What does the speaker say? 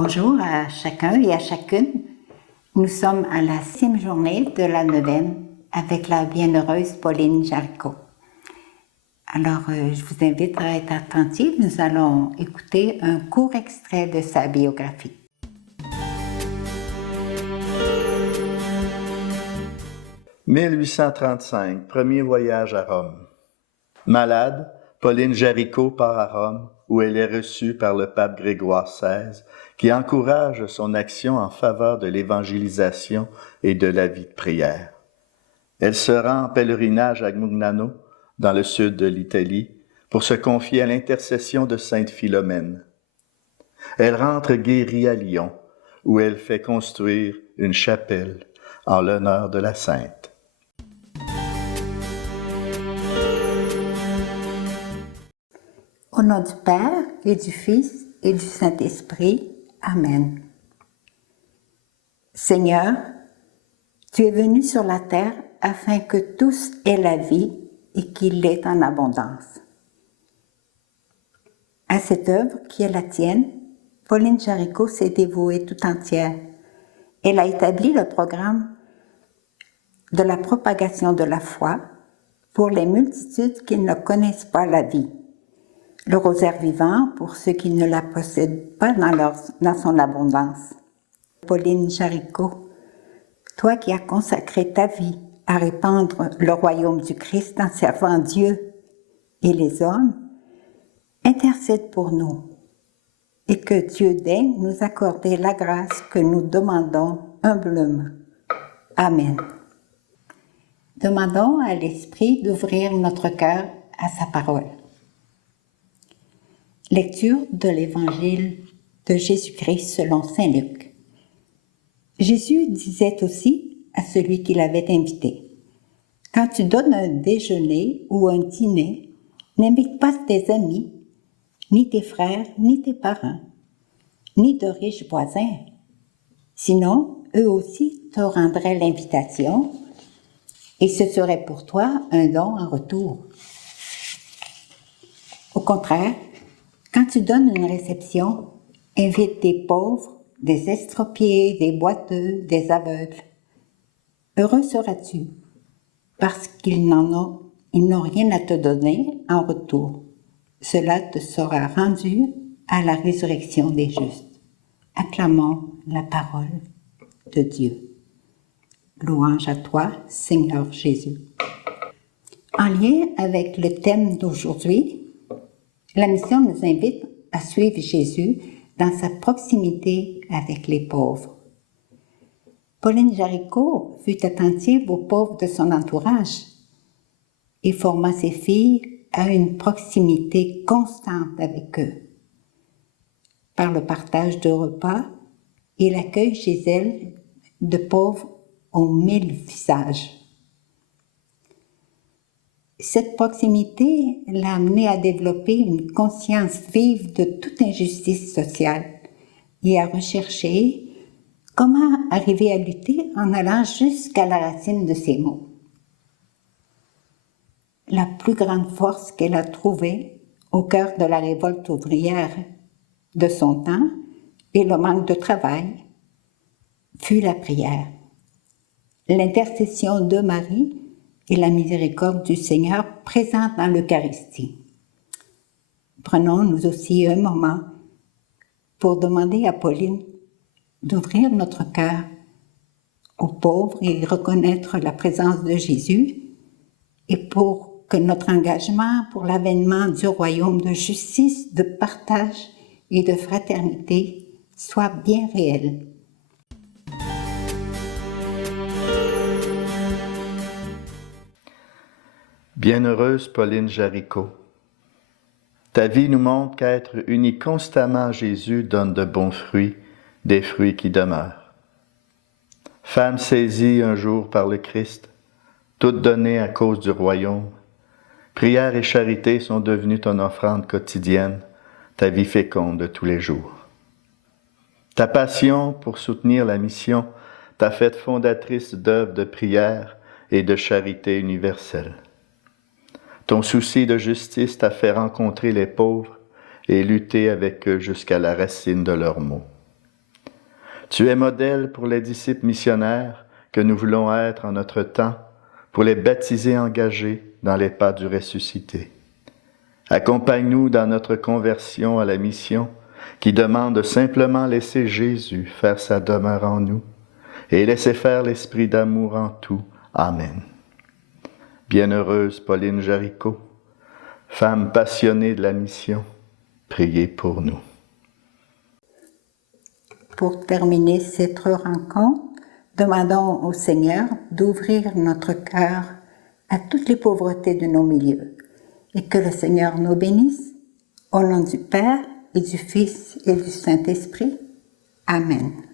Bonjour à chacun et à chacune. Nous sommes à la 6e journée de la neuvaine avec la bienheureuse Pauline Jaricot. Alors, je vous invite à être attentifs. Nous allons écouter un court extrait de sa biographie. « 1835, premier voyage à Rome. Malade, Pauline Jaricot part à Rome, où elle est reçue par le pape Grégoire XVI, qui encourage son action en faveur de l'évangélisation et de la vie de prière. Elle se rend en pèlerinage à Mugnano, dans le sud de l'Italie, pour se confier à l'intercession de Sainte Philomène. Elle rentre guérie à Lyon, où elle fait construire une chapelle en l'honneur de la Sainte. Au nom du Père et du Fils et du Saint-Esprit. Amen. Seigneur, tu es venu sur la terre afin que tous aient la vie et qu'il l'ait en abondance. À cette œuvre qui est la tienne, Pauline Jaricot s'est dévouée tout entière. Elle a établi le programme de la propagation de la foi pour les multitudes qui ne connaissent pas la vie. Le rosaire vivant pour ceux qui ne la possèdent pas dans son abondance. Pauline Jaricot, toi qui as consacré ta vie à répandre le royaume du Christ en servant Dieu et les hommes, intercède pour nous et que Dieu daigne nous accorder la grâce que nous demandons humblement. Amen. Demandons à l'Esprit d'ouvrir notre cœur à sa parole. Lecture de l'Évangile de Jésus-Christ selon saint Luc. Jésus disait aussi à celui qui l'avait invité, « Quand tu donnes un déjeuner ou un dîner, n'invite pas tes amis, ni tes frères, ni tes parents, ni de riches voisins. Sinon, eux aussi te rendraient l'invitation, et ce serait pour toi un don en retour. Au contraire, quand tu donnes une réception, invite des pauvres, des estropiés, des boiteux, des aveugles. Heureux seras-tu, parce qu'ils n'ont rien à te donner en retour. Cela te sera rendu à la résurrection des justes. Acclamons la parole de Dieu. Louange à toi, Seigneur Jésus. En lien avec le thème d'aujourd'hui, la mission nous invite à suivre Jésus dans sa proximité avec les pauvres. Pauline Jaricot fut attentive aux pauvres de son entourage et forma ses filles à une proximité constante avec eux, par le partage de repas et l'accueil chez elles de pauvres aux 1000 visages. Cette proximité l'a amené à développer une conscience vive de toute injustice sociale et à rechercher comment arriver à lutter en allant jusqu'à la racine de ces maux. La plus grande force qu'elle a trouvée au cœur de la révolte ouvrière de son temps et le manque de travail fut la prière. L'intercession de Marie et la miséricorde du Seigneur présente dans l'Eucharistie. Prenons nous aussi un moment pour demander à Pauline d'ouvrir notre cœur aux pauvres et reconnaître la présence de Jésus et pour que notre engagement pour l'avènement du royaume de justice, de partage et de fraternité soit bien réel. Bienheureuse Pauline Jaricot, ta vie nous montre qu'être unis constamment à Jésus donne de bons fruits, des fruits qui demeurent. Femme saisie un jour par le Christ, toute donnée à cause du royaume, prière et charité sont devenues ton offrande quotidienne, ta vie féconde de tous les jours. Ta passion pour soutenir la mission t'a faite fondatrice d'œuvres de prière et de charité universelle. Ton souci de justice t'a fait rencontrer les pauvres et lutter avec eux jusqu'à la racine de leurs maux. Tu es modèle pour les disciples missionnaires que nous voulons être en notre temps, pour les baptisés engagés dans les pas du ressuscité. Accompagne-nous dans notre conversion à la mission qui demande de simplement laisser Jésus faire sa demeure en nous et laisser faire l'esprit d'amour en tout. Amen. Bienheureuse Pauline Jaricot, femme passionnée de la mission, priez pour nous. Pour terminer cette rencontre, demandons au Seigneur d'ouvrir notre cœur à toutes les pauvretés de nos milieux et que le Seigneur nous bénisse. Au nom du Père et du Fils et du Saint-Esprit. Amen.